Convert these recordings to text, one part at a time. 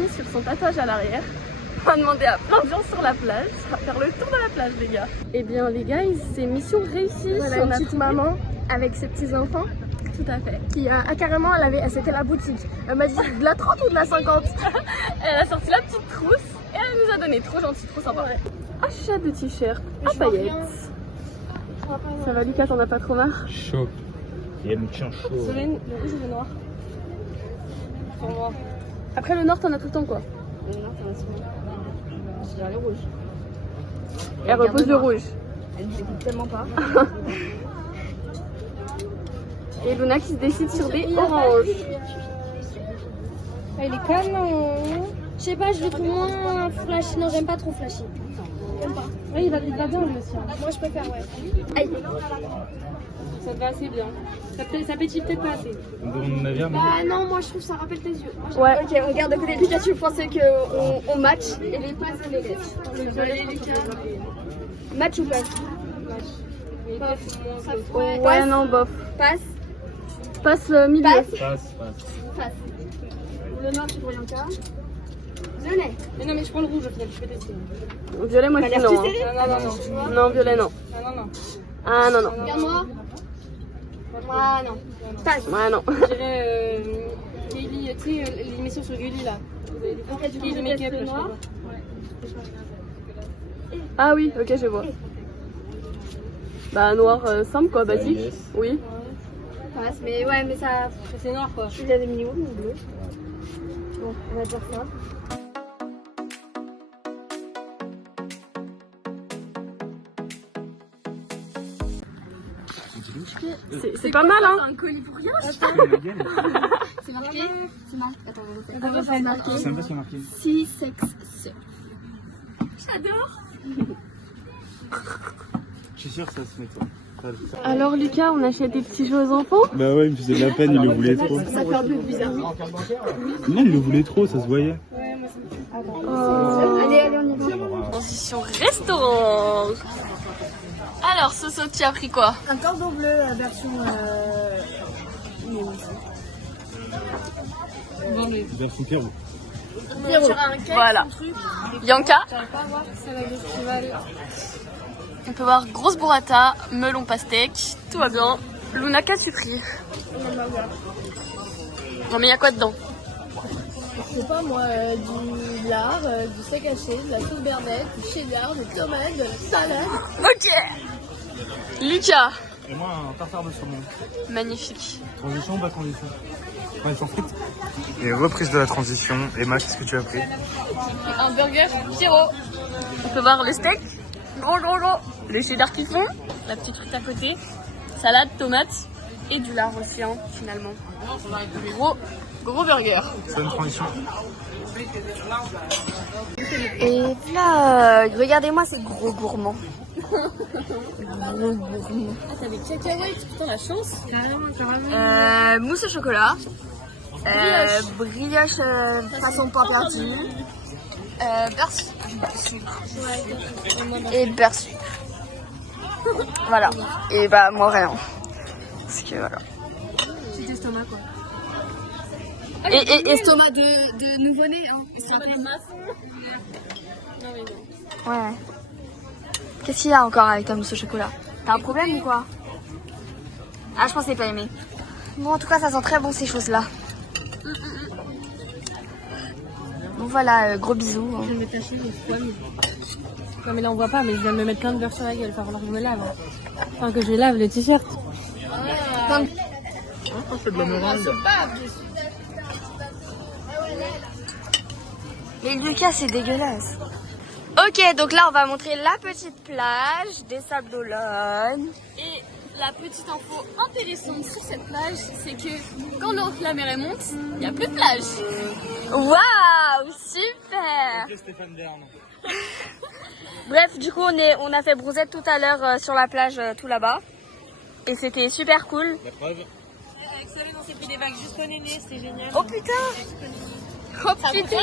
fini sur son tatouage à l'arrière. On va demander à plein de gens sur la plage. On va faire le tour de la plage, les gars. Eh bien, les gars, c'est mission réussie. Voilà, une petite maman avec ses petits enfants. Tout à fait. Qui carrément, c'était la boutique. Elle m'a dit de la 30 ou de la 50. Elle a sorti la petite trousse et elle nous a donné. Trop gentil, trop sympa. Ouais. Achat de t-shirt à paillettes. Ça va, Lucas, t'en as pas trop marre? Chaud. Il aime bien chaud. Le rouge ou le noir? Pour moi. Après, le noir, t'en as tout le temps, quoi. Le noir, t'en as souvent. Je dirais le rouge. Elle repose le rouge. Elle ne s'écoute tellement pas. Et Luna qui se décide sur des oranges. Ah, il est canon. Je sais pas, je le trouve moins flashy. Non, j'aime pas trop flashy. J'aime pas. Oui, il va bien lui aussi. Moi, je préfère, ouais. Aïe. Ça te va assez bien. Ça pétille peut-être pas assez. On a bien. Bah non, moi je trouve ça rappelle tes yeux. Moi, Ouais. Ok, on garde de côté. Lucas, tu pensais qu'on match et les passes et les lettres. Le violet, Lucas. Match ou passe? Bof. Ouais, non, bof. Passe. Passe milieu. Passe. Passe. Le noir, tu vois Bianca. Violet. Mais non, mais je prends le rouge, je vais tester. Violet, moi je dis l'air non. tissé. Non, non, violet, non. Ah non, non. Regarde-moi. Ah non. Passe. Ouais, non. Je dirais Gulli, tu sais, l'émission sur Gulli là. Ok, du coup, Gulli je make-up, teste là, le je sais noir. pas. Ah oui, ok, je vois. Bah, noir simple quoi, basique. Yes. Oui. Passe, mais ouais, mais ça. C'est noir quoi. Il y a des mini ou bleu. Bon, on va dire ça. C'est pas mal, hein. C'est un colis pour rien. C'est C'est marqué. C'est marqué. Attends, on va faire marqué. sympa ce qu'il y a marqué. Si sex. J'adore. Je suis sûr que ça se met toi. Alors Lucas, on achète des petits jeux aux enfants. Bah ouais, il me faisait de la peine, il le voulait trop. Ça fait un peu bizarre. Non, il le voulait trop, ça se voyait. Allez, on y va. Transition restaurant. Alors Soso, tu as pris quoi? Un cordon bleu version. Version Pierrot. Voilà. Bianca. On peut voir grosse burrata, melon pastèque, tout va bien. Luna, qu'as-tu pris? Non mais il y a quoi dedans? Je sais pas moi, du lard, du steak haché, de la sauce berbette, du cheddar, des tomates, de la salade. Ok. Lucas. Et moi, un tartare de saumon. Magnifique. Transition ou pas transition? Transition frites. Et reprise de la transition. Emma, qu'est-ce que tu as pris? Un burger Pierrot. On peut voir le steak. Gros. Le cheddar qui fond. La petite frite à côté. Salade, tomates. Et du lard aussi, hein, finalement. Gros burger. C'est une transition. Et là, regardez-moi ces gros gourmands. Gros gourmands. Ah, t'as des cacahuètes, putain la chance. Mousse au chocolat. Brioche façon pain perdu. Beurre sucre. Et beurre sucre. Voilà. Et bah moi rien. Parce que voilà. Petit estomac quoi. Et estomac de nouveau-né. Hein. Estomac de masse. Non mais non. Ouais. Qu'est-ce qu'il y a encore avec ta mousse au chocolat? T'as un problème ou quoi? Ah, je pensais pas aimer. Bon, en tout cas, ça sent très bon ces choses-là. Bon, voilà, gros bisous. Je vais me tâcher les poils. Non mais là on voit pas, mais je viens de me mettre plein de beurre sur la gueule. Il va falloir que je me lave. Enfin que je lave le t-shirt. Ah, c'est de la meringue. Mais Lucas, c'est dégueulasse. Ok, donc là, on va montrer la petite plage des Sables d'Olonne. Et la petite info intéressante sur cette plage, c'est que quand la mer monte, il n'y a plus de plage. Waouh, super. Stéphane Bern. Bref, du coup, on a fait bronzette tout à l'heure sur la plage, tout là-bas. Et c'était super cool. La preuve. Avec Solène, on s'est pris des vagues jusqu'au néné, c'était génial. Oh putain. Oh putain.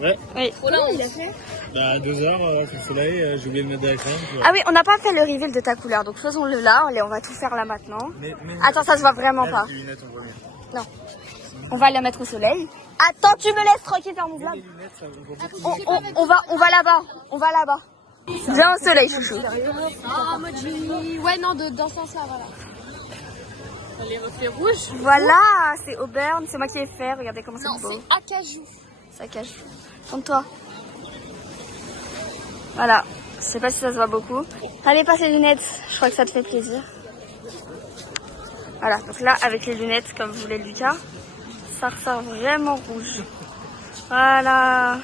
Ouais. Oui. Trop là, il a fait. Bah, 2 heures sous le soleil, j'ai oublié de mettre de la crème. Ah oui, on n'a pas fait le reveal de ta couleur, donc faisons-le là. On va tout faire là maintenant. Mais Attends, ça se voit vraiment pas. Les lunettes, on voit mieux. Non. On va la mettre au soleil. Attends, tu me laisses tranquille faire mon vlog. On va là-bas. On va là-bas. Viens au soleil, chouchou. Ouais, non, dans ce sens-là, voilà. Les reflets rouges. Voilà, c'est Auburn. C'est moi qui ai fait. Regardez comment c'est beau. Non, c'est acajou. Ça cache. Tourne-toi. Voilà. Je sais pas si ça se voit beaucoup. Allez, passe les lunettes. Je crois que ça te fait plaisir. Voilà. Donc là, avec les lunettes, comme voulait Lucas, ça ressort vraiment rouge. Voilà.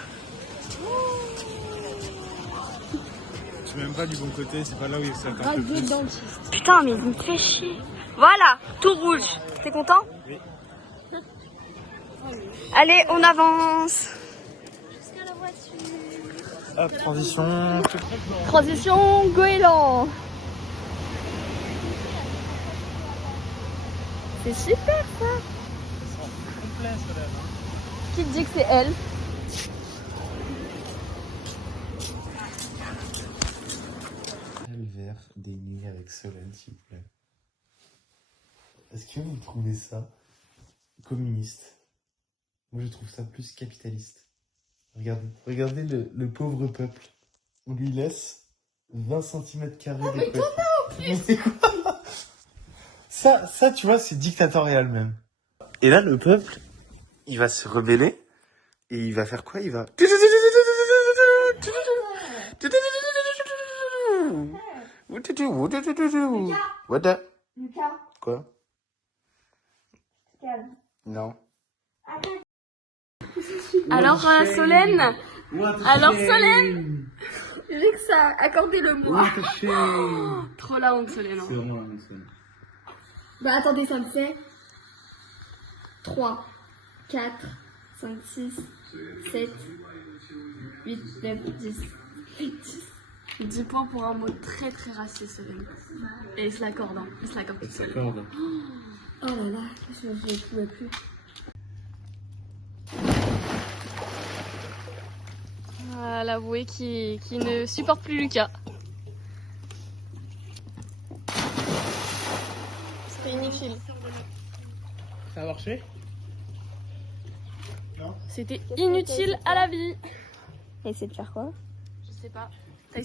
Je suis même pas du bon côté, c'est pas là où il s'attend un peu plus. Putain, mais il me fait chier. Voilà, tout rouge. T'es content? Oui. Allez, on avance. Jusqu'à la voiture. Hop, transition. Transition goéland. C'est super ça. Qui te dit que c'est elle? Le verre des nuits avec Solène, s'il vous plaît. Est-ce que vous trouvez ça communiste? Moi, je trouve ça plus capitaliste. Regardez le pauvre peuple. On lui laisse 20 cm carrés de peuple. Mais c'est quoi? Ça, tu vois, c'est dictatorial même. Et là, le peuple, il va se rebeller et il va faire quoi? Il va... What the... Lucas, Quoi? calme. Non. Alors, Solène. Alors, Solène. J'ai que ça, accordez-le-moi. Trop la honte, Solène. C'est vraiment la même chose. Bah attendez, ça me fait 3, 4, 5, 6, 7, 8, 9, 10. 10 points pour un mot très très raciste, Solène. Et il se l'accorde, hein. Il se l'accorde. Ça s'accorde. Oh là là, je ne pouvais plus. Ah, l'avoué qui ne supporte plus Lucas. C'était inutile. Ça a marché? C'était inutile à la vie. Et c'est de faire quoi? Je sais pas. On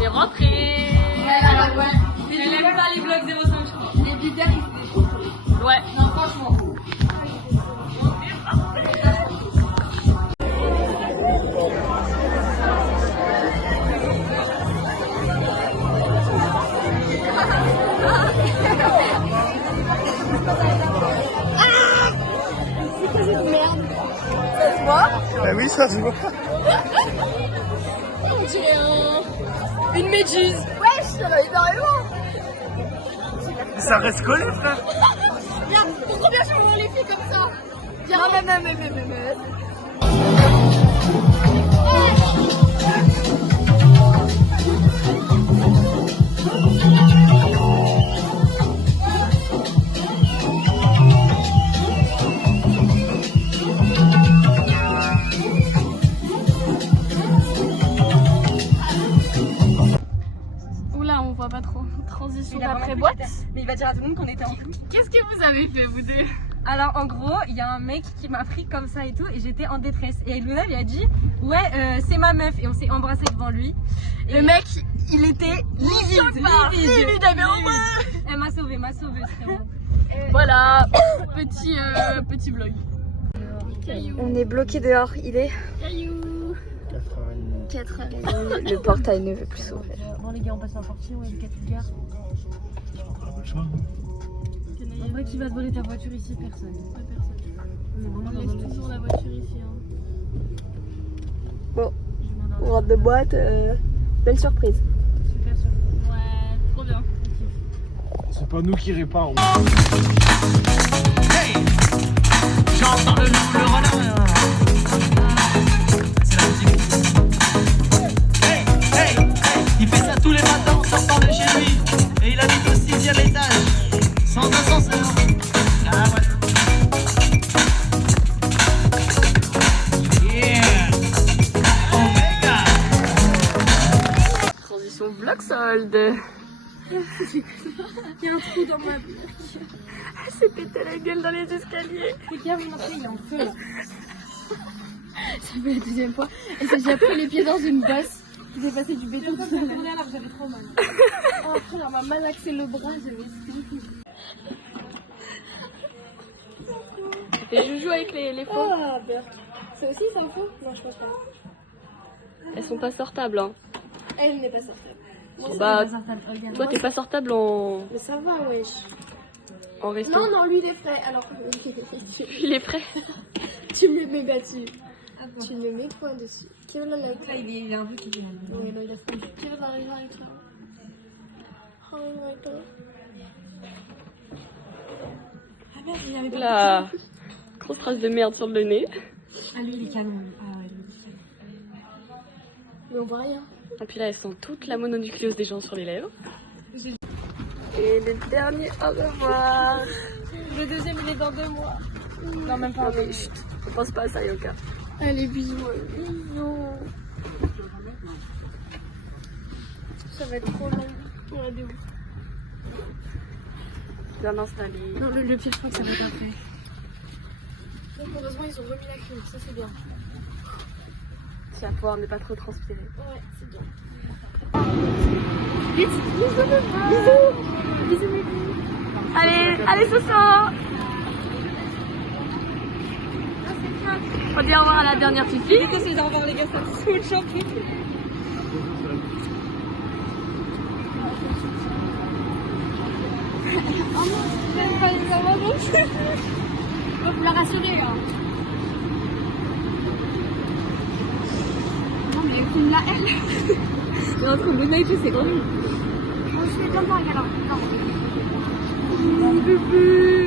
est rentré. Elle aime pas les blocs 05, je crois. Les bidets, ouais. Non, franchement. Bah oui, ça se voit. On dirait une méduse. Ouais, je suis énormément. Ça reste collé, frère. Regarde, pourquoi bien je vois les filles comme ça? Non, mais. Oula, on voit pas trop. Transition d'après boîte. Mais il va dire à tout le monde qu'on était en couple. Qu'est-ce que vous avez fait, vous deux? Alors en gros, il y a un mec qui m'a pris comme ça et tout, et j'étais en détresse. Et Luna lui a dit, ouais, c'est ma meuf, et on s'est embrassé devant lui. Et Le mec, il était livide. Elle m'a sauvé, frérot. Voilà, petit vlog. On est bloqué dehors, il est Caillou. 4h30. Le portail ne veut plus s'ouvrir. Bon les gars, on passe la sortie, ouais, le 4 gare. En vrai, qui va te voler ta voiture ici? Personne. On laisse toujours la voiture ici. Bon, on rentre de boîte, belle surprise. Super surprise. Ouais, trop bien. C'est pas nous qui réparons. J'entends le loup, le renard. C'est la musique. Hey, hey, hey. Il fait ça tous les matins en sortant de chez lui. Et il habite au 6e étage. Sans ascenseur. Ah ouais. Yeah. Oh my god. Transition vlog solde. Il y a un trou dans ma bouche. Elle s'est pété la gueule dans les escaliers. Regarde, mon enfant, il est en feu là. Ça fait la deuxième fois. Et j'ai déjà pris les pieds dans une bosse. J'ai passé du béton. J'ai tourné alors que j'avais trop mal. Oh, après, elle m'a malaxé le bras. J'avais Et je joue avec les faux. Oh, Berk. Ça aussi, c'est un faux? Non, je pense pas. Elles sont pas sortables. Hein. Elle n'est pas sortable. Bah, toi t'es pas sortable en Mais ça va, wesh. resto. Non, non, lui, il est frais. Alors, Il est prêt. tu me le mets battu. Tu me mets quoi dessus? Qui va la like? Là, il est un peu qui vient. Ouais, là, il a fait. Qui va la like? Oh my god. Ah merde, il y avait pas. La grosse trace de merde sur le nez. Ah, lui, il est canon. Ah ouais, lui, il est canon. Mais on voit rien. Et puis là, elles sont toute la mononucléose des gens sur les lèvres. Et le dernier, au revoir. Le deuxième, il est dans 2 mois. Non, même pas. Non mais chut, on pense pas à ça, Yoka. Allez, bisous. Bisous. Ça va être trop long. Ouais, de ouf. Bien installé. Non, le pire, je crois que ça va être après. Donc, heureusement, ils ont remis la clim. Ça, c'est bien. Tu vas pouvoir ne pas trop transpirer. Ouais, c'est bien. Vite. Bisous. Bisous, bisous. Allez, Soso. On dit au revoir à la dernière fifi. C'est au revoir, les gars, ça te saoule, champion. J'aime pas les avoir donc. Faut la rassurer, là. Non, mais filme-la, elle. Il est en train de donner, c'est horrible. Je fais comme ça, regarde. Non. Bébé.